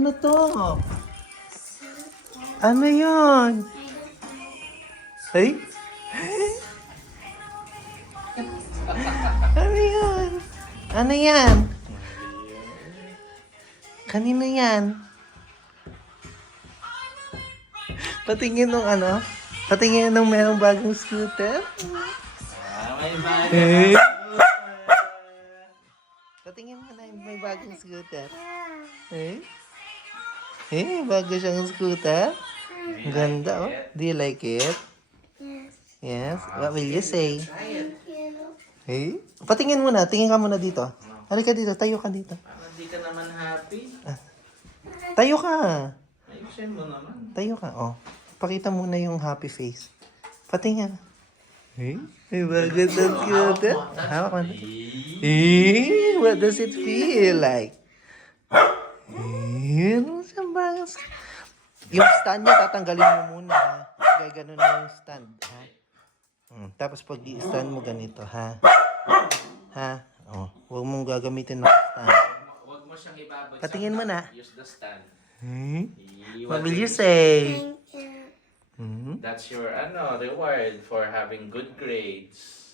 Ano to? Ano yan? Ay? Ano yan? Ano yan? Kanino yan? Patingin nung ano? Patingin nung merong bagong scooter? May bago. Eh? Patingin mo na yung may bagong scooter. Eh? Eh, bago siyang scooter? Ang ganda, oh. Do you like it? Yes. What will you say? Eh? Patingin mo na. Tingin ka muna dito. Halika dito. Tayo ka dito. Parang di ka naman happy. Tayo ka. Ayusin mo naman. Tayo ka. Oh. Pakita muna yung happy face. Patingin. Eh? May bago siyang scooter? Hawak mo na. Eh? What does it feel like? Eh? Ano siyang bagong yung stand niya, tatanggalin mo muna, ha? Kaya ganun na yung stand, ha? Tapos pag i-stand mo ganito, ha? Ha? Oh, huwag mong gagamitin ng stand. Huwag mo siyang ibabagsak. Patingin mo na. Use the stand. What will you say? That's your reward for having good grades.